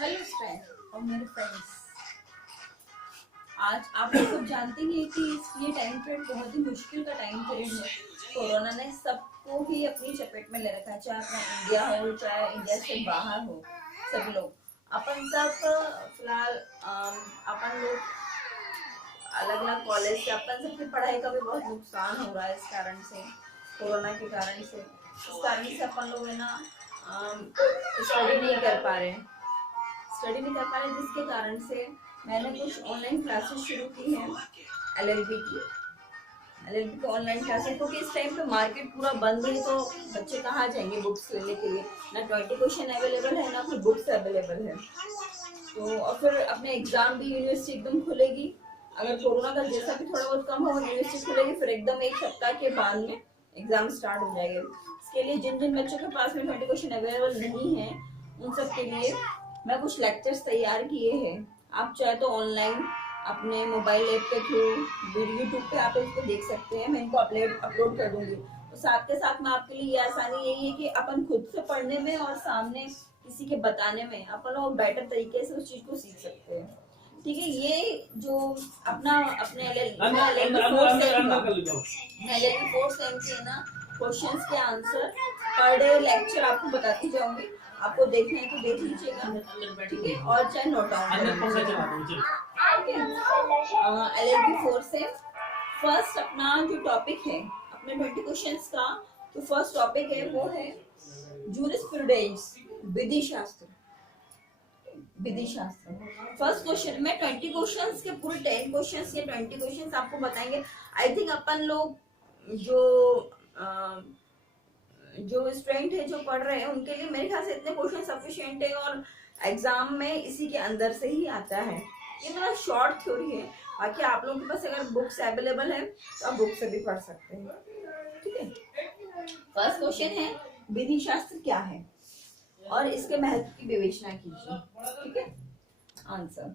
Hello friend और मेरे friends, आज आप लोग सब जानते हैं कि ये टाइम पीरियड बहुत ही मुश्किल का टाइम पीरियड है। कोरोना ने सबको ही अपनी चपेट में ले रखा है, चाहे अपना इंडिया हो चाहे इंडिया से बाहर हो। सभी लोग अपन सब फिलहाल अपन लोग अलग अलग कॉलेज से अपन सबकी पढ़ाई का भी बहुत नुकसान हो रहा है इस कारण से, कोरोना के कारण से। इस कारण से अपन लोग है ना स्टडी नहीं कर पा रहे जिसके कारण से मैंने कुछ ऑनलाइन क्लासेस शुरू की हैं एलएलबी की ऑनलाइन क्लासेस, क्योंकि इस टाइम पे मार्केट पूरा बंद है तो बच्चे कहाँ जाएंगे बुक्स लेने के लिए। ना 20 क्वेश्चन अवेलेबल है ना कोई बुक्स अवेलेबल है। तो और फिर अपने एग्जाम भी यूनिवर्सिटी एकदम खुलेगी, अगर कोरोना का जैसा भी थोड़ा बहुत कम हो यूनिवर्सिटी खुलेगी, फिर एकदम एक सप्ताह के बाद में एग्जाम स्टार्ट हो जाएंगे। इसके लिए जिन जिन बच्चों के पास में 20 क्वेश्चन अवेलेबल नहीं है उन सब के लिए मैं कुछ लेक्चर्स तैयार किए हैं। आप चाहे तो ऑनलाइन अपने मोबाइल ऐप के थ्रू यूट्यूब पे आप इसको देख सकते हैं, मैं इनको अपलोड कर दूंगी। तो साथ के साथ में आपके लिए ये आसानी यही है कि अपन खुद से पढ़ने में और सामने किसी के बताने में अपन लोग बेटर तरीके से उस चीज को सीख सकते हैं। ठीक है, ये जो अपना अपने फोर्थ सेम के ना क्वेश्चंस के आंसर पर डे लेक्चर आपको बताती जाऊंगी। आपको देखना है तो देख लीजिएगा, ठीक है, और चाहे नोट डाउन। एलएलबी 4 से फर्स्ट अपना जो टॉपिक है अपने 20 क्वेश्चंस का, तो फर्स्ट टॉपिक है वो है जूरिस्प्रूडेंस, विधि शास्त्र। फर्स्ट क्वेश्चन में 20 क्वेश्चंस के पूरे 10 क्वेश्चंस या 20 क्वेश्चंस आपको बताएंगे। आई थिंक अपन लोग जो स्टूडेंट है जो पढ़ रहे हैं उनके लिए मेरे ख्याल से इतने क्वेश्चन सफिशिएंट है, और एग्जाम में इसी के अंदर से ही आता है। ये मेरा शॉर्ट थ्योरी है, बाकी आप लोगों के पास अगर बुक्स अवेलेबल है तो आप बुक से भी पढ़ सकते हैं। ठीक है, फर्स्ट क्वेश्चन है विधि शास्त्र क्या है और इसके महत्व की विवेचना कीजिए। ठीक है, आंसर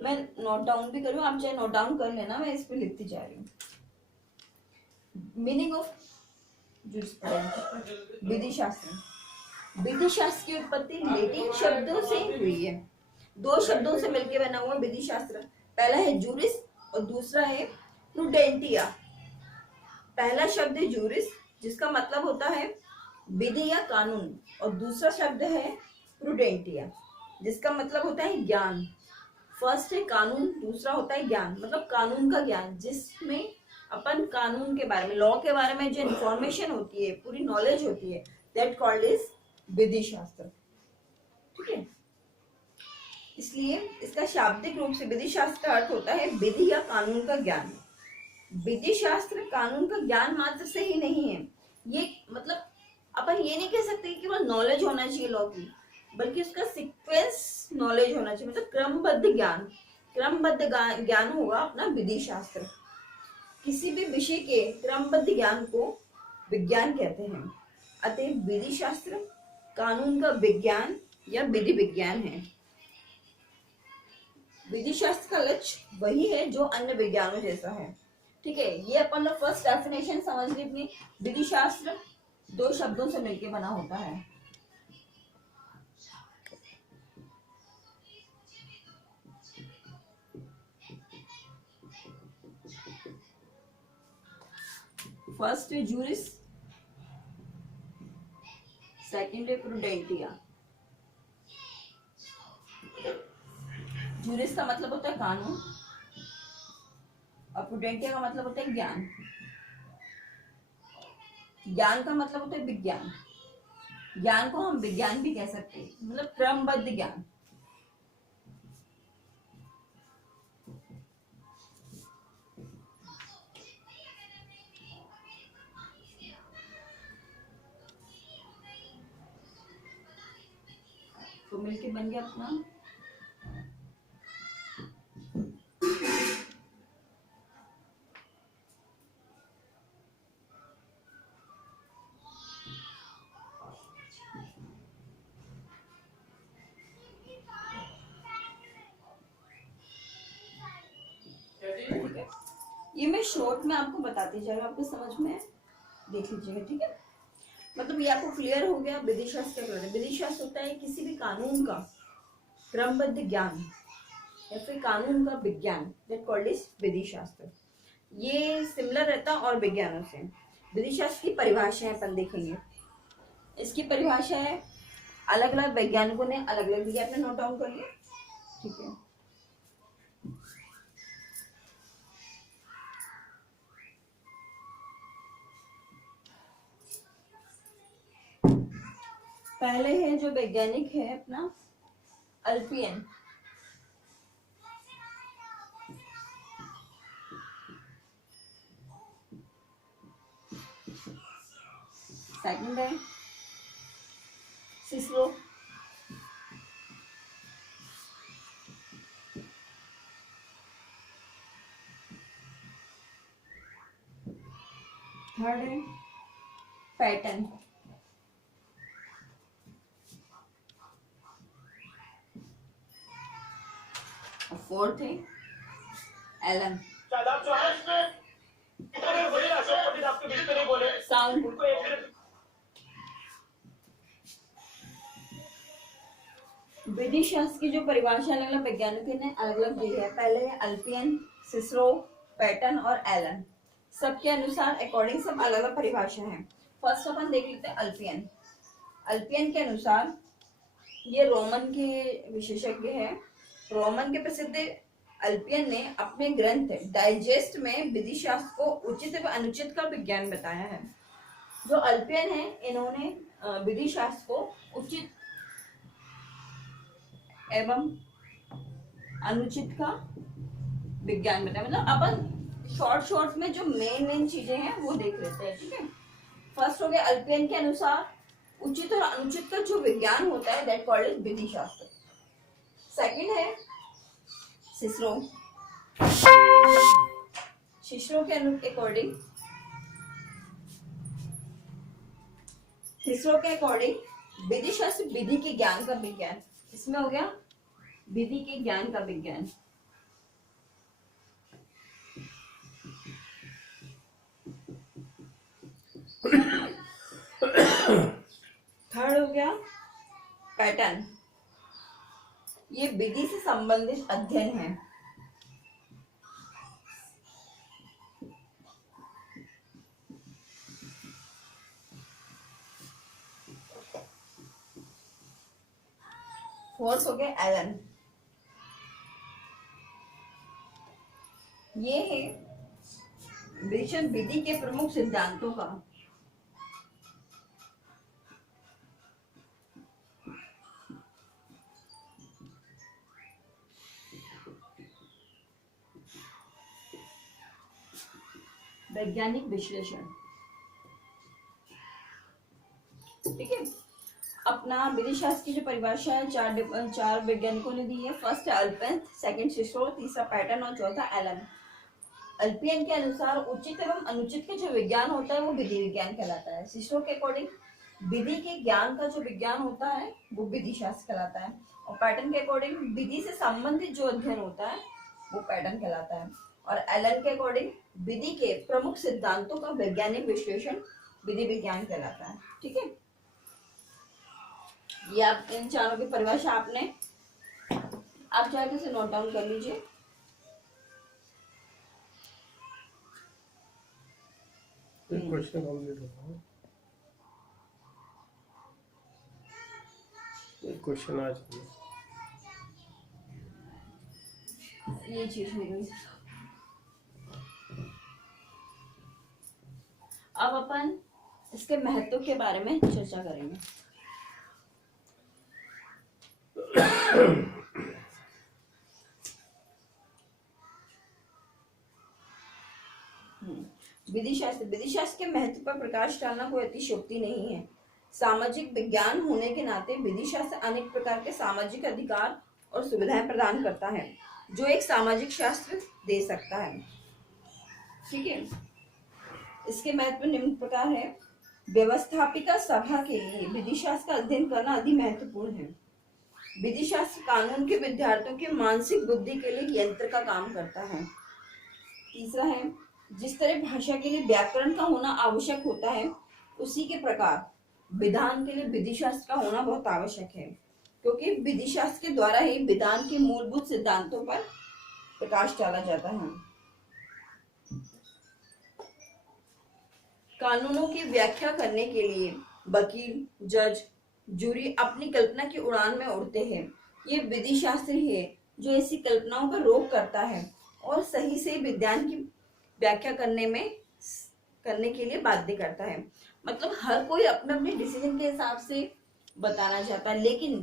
मैं नोट डाउन भी करूँ, आप चाहे नोट डाउन कर लेना, मैं इस पे लिखती जा रही हूँ। मीनिंग ऑफ विधि शास्त्र। विधि शास्त्र की उत्पत्ति लैटिन शब्दों से हुई है। दो शब्दों से मिलकर बना हुआ विधि शास्त्र। पहला है जूरिस और दूसरा है प्रूडेंटिया। पहला शब्द है जूरिस जिसका मतलब होता है विधि या कानून, और दूसरा शब्द है प्रूडेंटिया जिसका मतलब होता है ज्ञान। फर्स्ट है कानून, दूसरा होता है ज्ञान, मतलब कानून का ज्ञान, जिसमें अपन कानून के बारे में, लॉ के बारे में जो इंफॉर्मेशन होती है, पूरी नॉलेज होती है, दैट कॉल्ड इज विधि शास्त्र। ठीक है, इसलिए इसका शाब्दिक रूप से विधि शास्त्र का अर्थ होता है विधि या कानून का ज्ञान। विधि शास्त्र कानून का ज्ञान मात्र से ही नहीं है, ये मतलब अपन ये नहीं कह सकते कि केवल नॉलेज होना चाहिए लॉ की, बल्कि उसका सीक्वेंस नॉलेज होना चाहिए, मतलब क्रमबद्ध ज्ञान होगा अपना विधि शास्त्र। किसी भी विषय के क्रमबद्ध ज्ञान को विज्ञान कहते हैं। अतः विधि शास्त्र कानून का विज्ञान या विधि विज्ञान है। विधि शास्त्र का लक्ष्य वही है जो अन्य विज्ञानों जैसा है। ठीक है, ये अपन लोग फर्स्ट डेफिनेशन समझ ली अपनी। विधि शास्त्र दो शब्दों से मिलकर बना होता है। फर्स्ट है जूरिस, सेकंड है प्रूडेंटिया। जूरिस का मतलब होता है कानून और प्रूडेंटिया का मतलब होता है ज्ञान। ज्ञान का मतलब होता है विज्ञान। ज्ञान को हम विज्ञान भी कह सकते हैं, मतलब क्रमबद्ध ज्ञान। तो मिलके बन गया अपना ये मैं शॉर्ट में आपको बताती जाऊंगी, आपको समझ में देख लीजिएगा। ठीक है, मतलब ये आपको क्लियर हो गया विधि शास्त्र क्या होता है। विधि शास्त्र होता है किसी भी कानून का क्रमबद्ध ज्ञान या फिर कानून का विज्ञान, दैट कॉल्ड इज विधि शास्त्र। ये सिमिलर रहता है और विज्ञानों से। विधि शास्त्र की परिभाषा है अपन देखेंगे। इसकी परिभाषा है अलग अलग वैज्ञानिकों ने अलग अलग दिया, आपने नोट डाउन कर लिया, ठीक है। पहले है जो वैज्ञानिक है अपना अल्पियन, सेकंड है सिसरो, थर्ड है पैटर्न, और फोर्थ है एलन। साउंड विधि शास्त्र की जो परिभाषा अलग अलग वैज्ञानिकों ने अलग अलग दी है। पहले है अल्पियन, सिसरो, पैटर्न और एलन। सबके अनुसार अकॉर्डिंग सब अलग अलग परिभाषा है। फर्स्ट अपन देख लेते हैं अल्पियन। अल्पियन के अनुसार ये रोमन के विशेषज्ञ है। रोमन के प्रसिद्ध अल्पियन ने अपने ग्रंथ डाइजेस्ट में विधि शास्त्र को उचित व अनुचित का विज्ञान बताया है। जो अल्पियन है इन्होंने विधि शास्त्र को उचित एवं अनुचित का विज्ञान बताया। मतलब अपन शॉर्ट में जो मेन चीजें हैं वो देख लेते हैं, ठीक है। फर्स्ट हो गया अल्पियन के अनुसार उचित और अनुचित का जो विज्ञान होता है दैट कॉल्ड इज विधि शास्त्र। सेकंड है सिसरो। सिसरो के अकॉर्डिंग विधि शास्त्र विधि के ज्ञान का विज्ञान। इसमें हो गया विधि के ज्ञान का विज्ञान। थर्ड हो गया पैटर्न। ये विधि से संबंधित अध्ययन है। फोर्थ हो गया एलन। ये है विधि के प्रमुख सिद्धांतों का वैज्ञानिक विश्लेषण, ठीक है। अपना विधि शास्त्र की जो परिभाषा है चार वैज्ञानिकों ने दी है। फर्स्ट है अल्पियन, सेकंड सिसरो, तीसरा पैटर्न और चौथा एलन। अल्पियन के अनुसार उचित एवं अनुचित के जो विज्ञान होता है वो विधि विज्ञान कहलाता है। सिसरो के अकॉर्डिंग विधि के ज्ञान का जो विज्ञान होता है वो विधि शास्त्र कहलाता है। और पैटर्न के अकॉर्डिंग विधि से संबंधित जो अध्ययन होता है वो पैटर्न कहलाता है। और एलन के अकॉर्डिंग विधि के प्रमुख सिद्धांतों का वैज्ञानिक विश्लेषण विधि विज्ञान कहलाता है, ठीक है। ये आप इन चारों की परिभाषा आप जाके से नोट डाउन कर लीजिए। क्वेश्चन कंप्लीट होगा। एक क्वेश्चन आज ये चीज हो गई। अब अपन इसके महत्व के बारे में चर्चा करेंगे। विधि शास्त्र के महत्व पर प्रकाश डालना कोई अतिशयोक्ति नहीं है। सामाजिक विज्ञान होने के नाते विधि शास्त्र अनेक प्रकार के सामाजिक अधिकार और सुविधाएं प्रदान करता है जो एक सामाजिक शास्त्र दे सकता है, ठीक है। इसके महत्व निम्न प्रकार है। व्यवस्थापिका सभा के लिए विधि शास्त्र का अध्ययन करना अति महत्वपूर्ण है। विधि शास्त्र कानून के विद्यार्थियों के मानसिक बुद्धि के लिए यंत्र का काम करता है। तीसरा है जिस तरह भाषा के लिए व्याकरण का होना आवश्यक होता है उसी के प्रकार विधान के लिए विधि शास्त्र का होना बहुत आवश्यक है, क्योंकि विधि शास्त्र के द्वारा ही विधान के मूलभूत सिद्धांतों पर प्रकाश डाला जाता है। कानूनों की व्याख्या करने के लिए वकील, जज, जूरी अपनी कल्पना की उड़ान में उड़ते हैं। ये विधि शास्त्र ही है जो ऐसी कल्पनाओं पर रोक करता है और सही से विज्ञान की व्याख्या करने के लिए बाध्य करता है। मतलब हर कोई अपने अपने डिसीजन के हिसाब से बताना चाहता है, लेकिन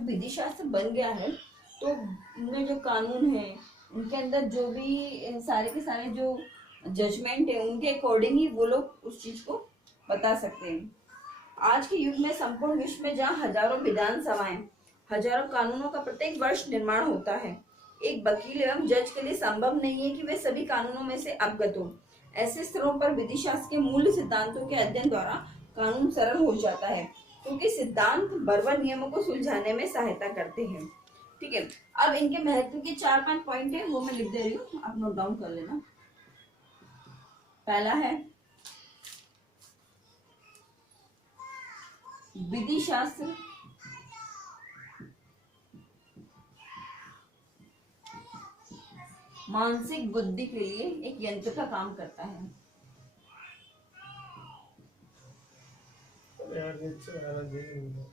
विधि शास्त्र बन गया है तो इनमें जो कानून है उनके अंदर जो भी सारे के सारे जो जजमेंट है उनके अकॉर्डिंग ही वो लोग उस चीज को बता सकते हैं। आज के युग में संपूर्ण विश्व में जहाँ हजारों विधान सभाएं, हजारों कानूनों का प्रत्येक वर्ष निर्माण होता है, एक वकील एवं जज के लिए संभव नहीं है कि वे सभी कानूनों में से अवगत हो। ऐसे स्तरों पर विधि शास्त्र के मूल सिद्धांतों के अध्ययन द्वारा कानून सरल हो जाता है, क्योंकि सिद्धांत बराबर नियमों को सुलझाने में सहायता करते हैं। ठीक है, अब इनके महत्व के 4-5 पॉइंट है वो मैं लिख दे रही हूँ, आप नोट डाउन कर लेना। पहला है विधि शास्त्र मानसिक बुद्धि के लिए एक यंत्र का काम करता है। यार नीचे आना चाहिए।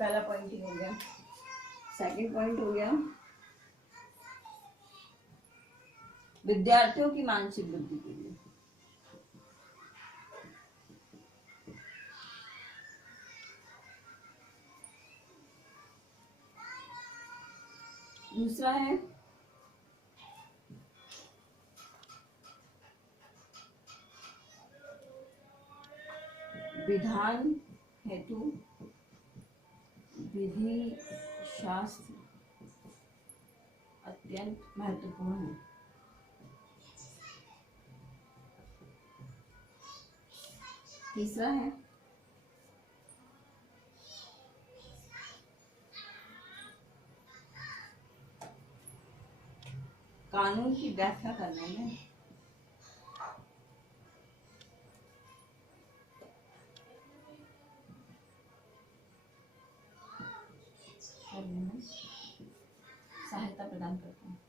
पहला पॉइंट ही हो गया। सेकंड पॉइंट हो गया विद्यार्थियों की मानसिक बुद्धि के लिए। दूसरा है विधान हेतु विधि शास्त्र अत्यंत महत्वपूर्ण है। तीसरा है कानून की व्याख्या करने में सहायता प्रदान करता है।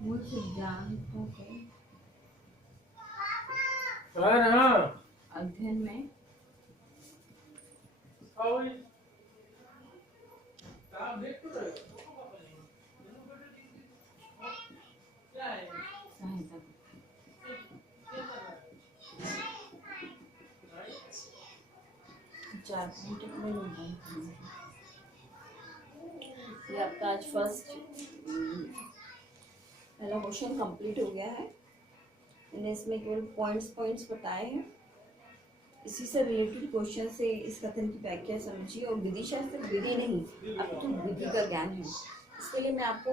मूल सिद्धांतों के अध्ययन में सहायता। चार पॉइंट में ये आपका आज फर्स्ट पहला क्वेश्चन कंप्लीट हो गया है। मैंने इसमें केवल पॉइंट्स बताए हैं। इसी से रिलेटेड क्वेश्चन से इस कथन की व्याख्या समझिए। और विधि शास्त्र विधि नहीं, अब तो विधि का ज्ञान है। इसके लिए मैं आपको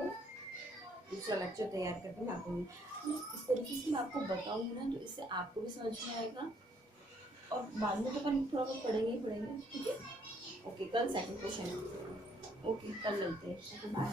दूसरा लेक्चर तैयार करके मैं आपको इस तरीके से मैं आपको बताऊंगी ना, तो इससे आपको भी समझ में आएगा और बाद में तो अपन थोड़ा बहुत पढ़ेंगे ही पढ़ेंगे। ठीक है, ओके, कल सेकंड क्वेश्चन। ओके, कल मिलते हैं। बाय।